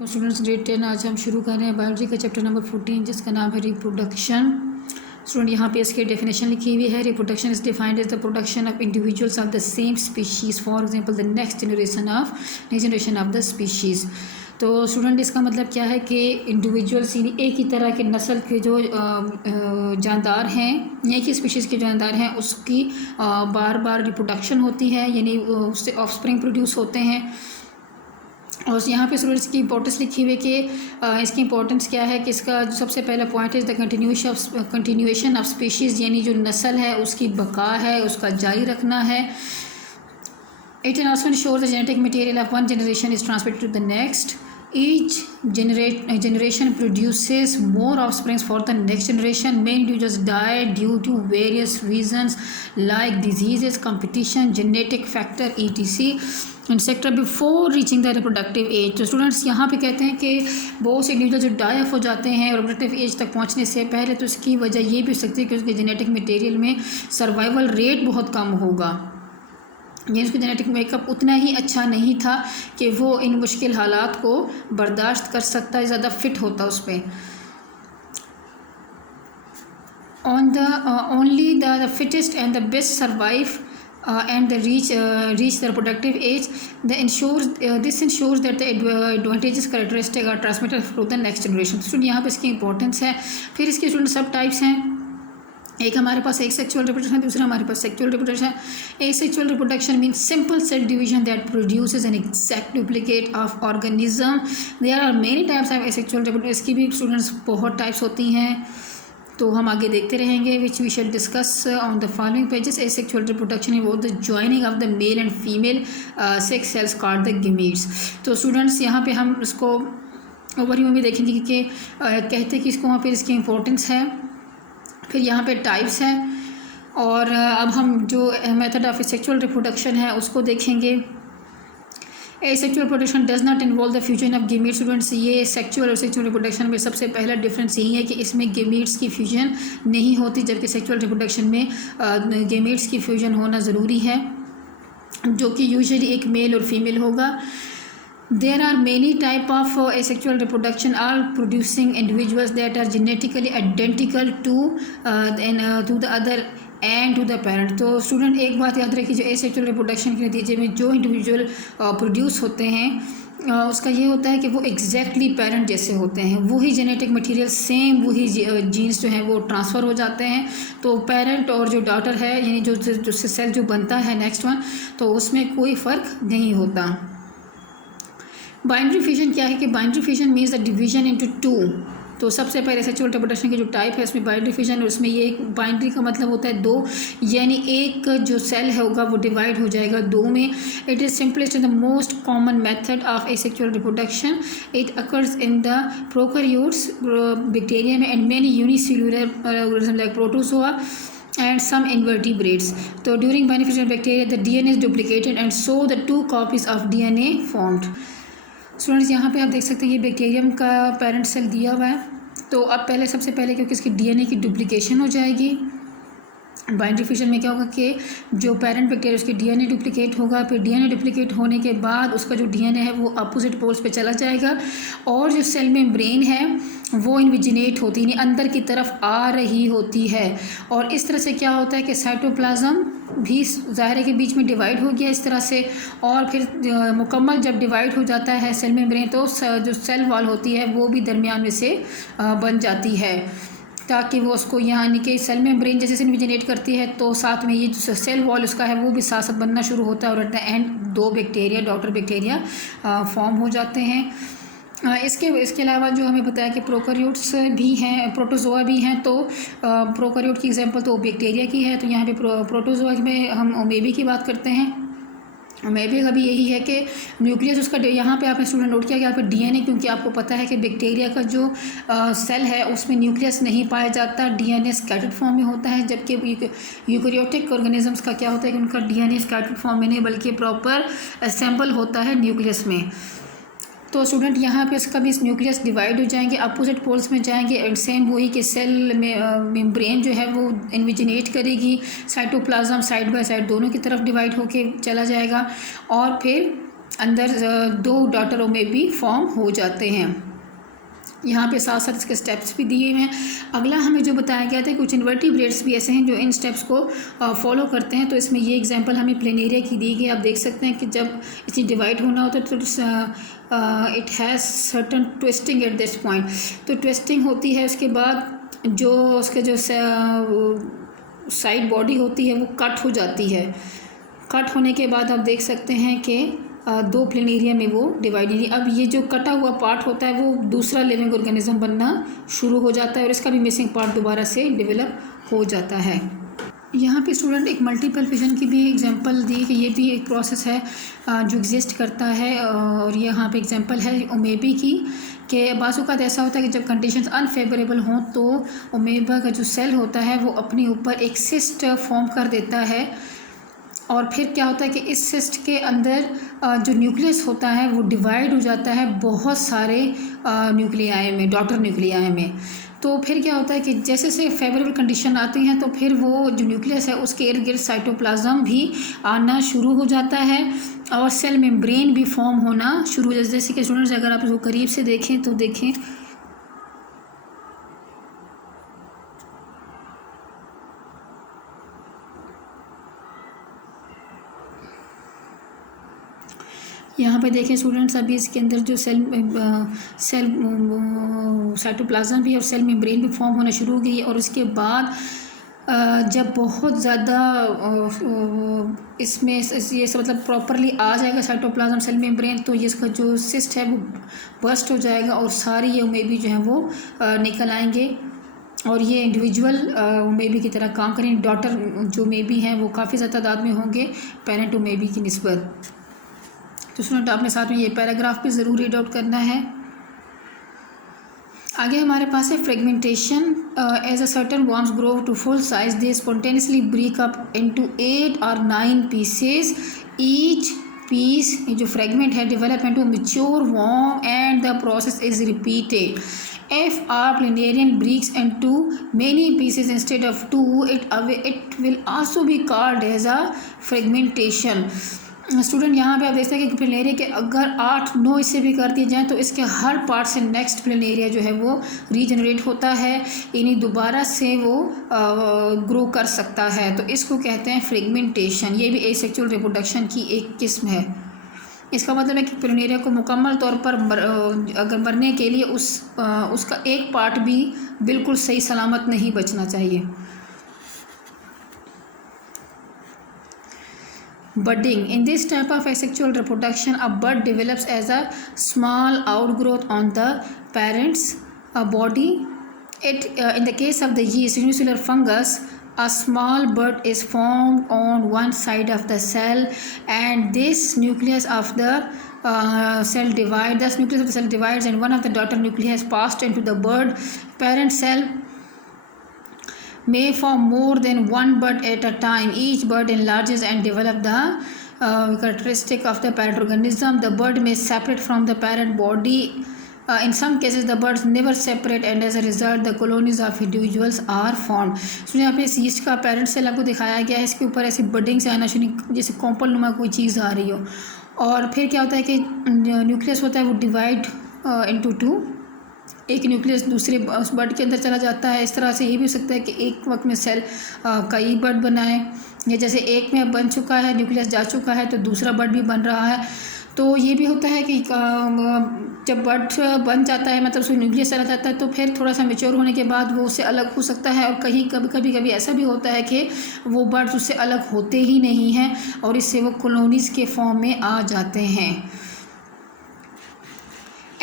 तो students grade 10 आज हम शुरू कर रहे हैं बायोलॉजी का चैप्टर नंबर 14 जिसका नाम है रिप्रोडक्शन। स्टूडेंट यहाँ पे इसकी डेफिनेशन लिखी हुई है। Reproduction is defined as the production of individuals of the same species, for example the next generation of the species. तो स्टूडेंट इसका मतलब क्या है कि इंडिविजुअल्स यानी एक ही तरह के नस्ल के जो जानदार हैं, एक ही स्पीशीज़ के जानदार हैं, उसकी बार बार रिप्रोडक्शन होती है, यानी उससे ऑफस्प्रिंग प्रोड्यूस होते हैं। और यहाँ पे स्टूडेंट्स की इंपॉर्टेंस लिखी हुई है कि इसकी इंपॉर्टेंस क्या है कि इसका जो सबसे पहला पॉइंट है द कंटिन्यूएशन ऑफ स्पीशीज़, यानी जो नस्ल है उसकी बका है, उसका जारी रखना है। It can also ensure the genetic material of one generation is transmitted to the next. Each generation produces more offspring for the next generation. Many individuals die due to various reasons like diseases, competition, genetic factor, etc. etc. before reaching the reproductive age. तो students यहाँ पे कहते हैं कि बहुत से individual जो die of हो जाते हैं रिप्रोडक्टिव एज तक पहुँचने से पहले, तो इसकी वजह ये भी हो सकती है कि उसके जेनेटिक मटेरियल में सर्वाइवल रेट बहुत कम होगा, यानी उसका जेनेटिक मेकअप उतना ही अच्छा नहीं था कि वो इन मुश्किल हालात को बर्दाश्त कर सकता है, ज़्यादा फिट होता उस पर। On the only the fittest and the best survive and the reach the reproductive age. This ensures that the advantageous characteristic are transmitted to the next generation. तो यहाँ पे इसकी इंपॉर्टेंस है। फिर इसके स्टूडेंट सब टाइप्स हैं। एक हमारे पास एक सेक्सुअल रिप्रोडक्शन है, दूसरा हमारे पास सेक्सुअल रिप्रोडक्शन है। Asexual reproduction means simple cell division that produces an exact duplicate of organism. There are many types of asexual reproduction. इसकी भी स्टूडेंट्स बहुत टाइप्स होती हैं, तो हम आगे देखते रहेंगे which we shall discuss on the following pages. Asexual reproduction involve the joining of the male and female sex cells called the gametes. तो स्टूडेंट्स यहाँ पे हम इसको ओवरव्यू में भी देखेंगे कि कहते हैं कि इसको वहाँ पर इसकी इंपॉर्टेंस है। फिर यहाँ पे टाइप्स हैं, और अब हम जो मेथड ऑफ सेक्सुअल रिप्रोडक्शन है उसको देखेंगे। Asexual reproduction does not involve the fusion of gametes. Students ये सेक्सुअल और सेक्सुअल रिप्रोडक्शन में सबसे पहला डिफरेंस यही है कि इसमें गीमीट्स की फ्यूजन नहीं होती, जबकि सेक्सुअल रिप्रोडक्शन में गीमीट्स की फ्यूजन होना ज़रूरी है, जो कि यूजुअली एक मेल और फीमेल होगा। There are many type of asexual reproduction, all producing individuals that are genetically identical to the other and to the parent. तो स्टूडेंट एक बात याद रखिए, जो एसेक्सुअल रिप्रोडक्शन के नतीजे में जो इंडिविजुअल प्रोड्यूस होते हैं उसका ये होता है कि वो एग्जैक्टली पेरेंट जैसे होते हैं, वही जेनेटिक मटेरियल सेम, वही जीन्स जो हैं वो ट्रांसफ़र हो जाते हैं। तो पेरेंट और जो डॉटर है, यानी जो सेल जो बनता है नेक्स्ट वन, तो उसमें कोई फ़र्क नहीं होता। बाइनरी फ्यूजन क्या है कि binary fusion means the division into two. तो सबसे पहले सेक्सुअल रिप्रोडक्शन की जो टाइप है उसमें बाइनरी फ्यूजन, और उसमें ये बाइनरी का मतलब होता है दो, यानी एक जो सेल है होगा वो डिवाइड हो जाएगा दो में। It is simplest and the most common method of asexual reproduction. It occurs in the prokaryotes bacteria में and many unicellular organism like protozoa and some invertebrates. So during beneficial bacteria the DNA is duplicated and so the two copies of DNA formed. Students यहाँ पे आप देख सकते हैं ये bacterium का parent cell दिया हुआ है। तो अब सबसे पहले क्योंकि इसकी डीएनए की डुप्लीकेशन हो जाएगी। बाइनरी फ्यूजन में क्या होगा कि जो पेरेंट बैक्टीरिया उसकी डीएनए डुप्लीकेट होगा, फिर डीएनए डुप्लीकेट होने के बाद उसका जो डीएनए है वो अपोजिट पोल्स पे चला जाएगा, और जो सेल मेम्ब्रेन है वो इन्विजिनेट होती है, अंदर की तरफ आ रही होती है। और इस तरह से क्या होता है कि साइटोप्लाज्म भी ज़ाहिर है के बीच में डिवाइड हो गया इस तरह से, और फिर मुकम्मल जब डिवाइड हो जाता है सेल मेम्ब्रेन, तो जो सेल वॉल होती है वो भी दरमियान में से बन जाती है, ताकि वो उसको यानी कि सेल मेम्ब्रेन जैसे से इन्विजिनेट करती है, तो साथ में ये जो सेल वॉल उसका है वो भी साथ साथ बनना शुरू होता है, और एट द एंड दो बैक्टीरिया, डॉटर बैक्टीरिया फॉर्म हो जाते हैं। इसके अलावा जो हमें बताया कि प्रोकैरियोट्स भी हैं, प्रोटोजोआ भी हैं। तो प्रोकैरियोट की एग्जांपल तो बैक्टीरिया की है, तो यहाँ पे प्रोटोजोआ में हम अमेबी की बात करते हैं। अमेबी का भी यही है कि न्यूक्लियस उसका, यहाँ पे आपने स्टूडेंट नोट किया कि आपका डीएनए, क्योंकि आपको पता है कि बैक्टीरिया का जो सेल है उसमें न्यूक्लियस नहीं पाया जाता, डीएनए स्कैटर्ड फॉर्म में होता है, जबकि यूकैरियोटिक ऑर्गेनिजम्स का क्या होता है कि उनका डीएनए स्कैटर्ड फॉर्म में नहीं बल्कि प्रॉपर असेंबल होता है न्यूक्लियस में। तो स्टूडेंट यहाँ पे इसका भी न्यूक्लियस डिवाइड हो जाएंगे, अपोजिट पोल्स में जाएंगे, एंड सेम वही कि सेल में मेम्ब्रेन जो है वो इन्विजिनेट करेगी, साइटोप्लाज्म साइड बाय साइड दोनों की तरफ डिवाइड होके चला जाएगा, और फिर अंदर दो डॉटर ओमेबी फॉर्म हो जाते हैं। यहाँ पे साथ साथ इसके स्टेप्स भी दिए हुए हैं। अगला हमें जो बताया गया था कुछ इन्वर्टिब्रेट्स भी ऐसे हैं जो इन स्टेप्स को फॉलो करते हैं। तो इसमें ये एग्जांपल हमें प्लेनेरिया की दी गई। आप देख सकते हैं कि जब इसे डिवाइड होना होता है तो it has certain twisting at this point. तो ट्विस्टिंग होती है, उसके बाद जो उसके जो साइड बॉडी होती है वो कट हो जाती है। कट होने के बाद आप देख सकते हैं कि दो प्लेनेरिया में वो डिवाइड नहीं। अब ये जो कटा हुआ पार्ट होता है वो दूसरा लिविंग ऑर्गेनिज्म बनना शुरू हो जाता है और इसका भी मिसिंग पार्ट दोबारा से डेवलप हो जाता है। यहाँ पे स्टूडेंट एक मल्टीपल फिजन की भी एग्जांपल दी कि ये भी एक प्रोसेस है जो एग्जिस्ट करता है। और यहाँ पे एग्जांपल है ओमेबी की कि बाज़ ऐसा होता है कि जब कंडीशंस अनफेवरेबल हों तो ओमेबा का जो सेल होता है वो अपने ऊपर एक सिस्ट फॉर्म कर देता है। और फिर क्या होता है कि इस सिस्ट के अंदर जो न्यूक्लियस होता है वो डिवाइड हो जाता है बहुत सारे न्यूक्लियाई में, डॉटर न्यूक्लियाई में। तो फिर क्या होता है कि जैसे से फेवरेबल कंडीशन आती हैं तो फिर वो जो न्यूक्लियस है उसके इर्द गिर्द साइटोप्लाज्म भी आना शुरू हो जाता है और सेल मेम्ब्रेन भी फॉर्म होना शुरू हो जाता है। जैसे कि स्टूडेंट्स अगर आप इसको करीब से देखें तो देखें यहाँ पे देखें स्टूडेंट्स, अभी इसके अंदर जो सेल साइटोप्लाज्म भी और सेल मेम्ब्रेन भी फॉर्म होना शुरू हो गई है। और उसके बाद जब बहुत ज़्यादा इसमें ये सब मतलब प्रॉपरली आ जाएगा साइटोप्लाज्म सेल मेम्ब्रेन तो ये इसका जो सिस्ट है वो बर्स्ट हो जाएगा और सारी ये ओमेबी जो है वो निकल आएंगे और ये इंडिविजुअल ओमेबी की तरह काम करेंगे। डॉटर जो ओमेबी हैं वो काफ़ी ज़्यादा तादाद में होंगे पेरेंट ओमेबी की निस्बत। तो स्टूडेंट आपने साथ में ये पैराग्राफ भी ज़रूर रीड आउट करना है। आगे हमारे पास है fragmentation. As a certain worms grow to full size they spontaneously break up into 8 or 9 pieces. Each piece ये जो फ्रेगमेंट है develop into mature worm and the process is repeated. If our planarian breaks into many pieces instead of two, it will also be called as a fragmentation. Student यहाँ पे आप देखते हैं कि planaria के अगर 8-9 हिस्से भी कर दिए जाएँ तो इसके हर पार्ट से नेक्स्ट प्लेनेरिया जो है वो रीजनरेट होता है, यानी दोबारा से वो ग्रो कर सकता है। तो इसको कहते हैं फ्रेगमेंटेशन। ये भी एसेक्सुअल रिप्रोडक्शन की एक किस्म है। इसका मतलब है कि प्लेनेरिया को मुकम्मल तौर पर अगर मरने के लिए उसका एक पार्ट भी बिल्कुल सही सलामत नहीं बचना चाहिए। Budding. In this type of asexual reproduction, a bud develops as a small outgrowth on the parent's body. In the case of the yeast unicellular fungus, a small bud is formed on one side of the cell, and this nucleus of the cell divides. Thus, nucleus of the cell divides, and one of the daughter nuclei has passed into the bud. Parent cell may form more than one bud at a time. Each bud enlarges and develops the characteristic of the parent organism. The bud may separate from the parent body. In some cases the buds never separate and as a result the colonies of individuals are formed. So यहाँ पे इस yeast का parent cell आपको दिखाया गया है। इसके ऊपर ऐसी बडिंग से आना शुरू जैसे कॉम्पल नुमा कोई चीज़ आ रही हो और फिर क्या होता है कि न्यूक्लियस होता है वो डिवाइड इनटू 2। एक न्यूक्लियस दूसरे उस बड के अंदर चला जाता है। इस तरह से ये भी हो सकता है कि एक वक्त में सेल कई बड बनाए या जैसे एक में बन चुका है न्यूक्लियस जा चुका है तो दूसरा बड भी बन रहा है। तो ये भी होता है कि जब बड बन जाता है मतलब उसमें न्यूक्लियस चला जाता है तो फिर थोड़ा सा मेच्योर होने के बाद वो उससे अलग हो सकता है। और कहीं कभी ऐसा भी होता है कि वो बर्ड्स उससे अलग होते ही नहीं हैं और इससे वो कॉलोनीज़ के फॉर्म में आ जाते हैं।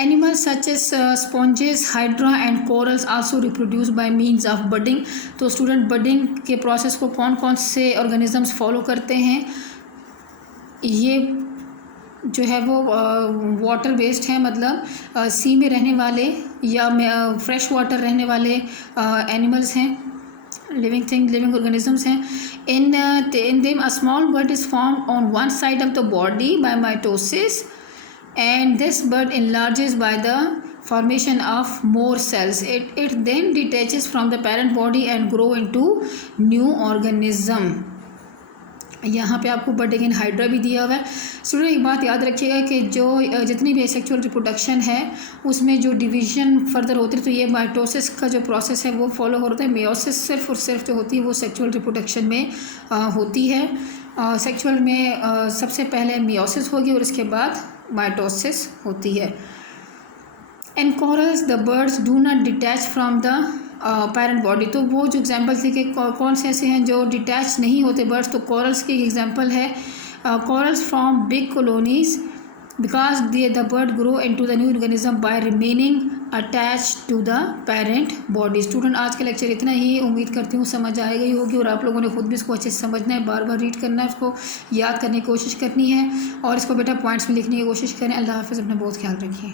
Animals such as sponges, hydra and corals also reproduce by means of budding. तो स्टूडेंट बडिंग के प्रोसेस को कौन कौन से ऑर्गेनिजम्स फॉलो करते हैं? ये जो है वो वाटर बेस्ड है, मतलब सी में रहने वाले या फ्रेश वाटर रहने वाले एनिमल्स हैं, लिविंग ऑर्गेनिजम्स हैं। In them a small bud is formed on one side of the body by mitosis and this bud enlarges by the formation of more cells. It then detaches from the parent body and grow into new organism. यहाँ पे आपको but again hydra भी दिया हुआ है। Student एक बात याद रखिएगा कि जो जितनी भी सेक्सुअल रिप्रोडक्शन है उसमें जो डिवीजन फर्दर होती है तो ये माइटोसिस का जो प्रोसेस है वो फॉलो होता है। मेयोसिस सिर्फ और सिर्फ जो होती है वो सेक्सुअल रिप्रोडक्शन में होती है। सेक्सुअल में सबसे पहले मेयोसिस होगी और इसके बाद माइटोसिस होती है। In corals the buds do not detach from the parent body. तो वो जो एग्जांपल थे कि कौन से ऐसे हैं जो डिटैच नहीं होते बर्ड्स, तो कॉरल्स की एग्जांपल है corals from big colonies because the bird grow into the new organism by remaining attach to the parent body. Student आज का लेक्चर इतना ही, उम्मीद करती हूँ समझ आ गई होगी और आप लोगों ने खुद भी इसको अच्छे से समझना है, बार बार रीड करना है, उसको याद करने की कोशिश करनी है और इसको बेटा पॉइंट्स में लिखने की कोशिश करें। अल्लाह हाफ़िज़, अपना बहुत ख्याल रखिए।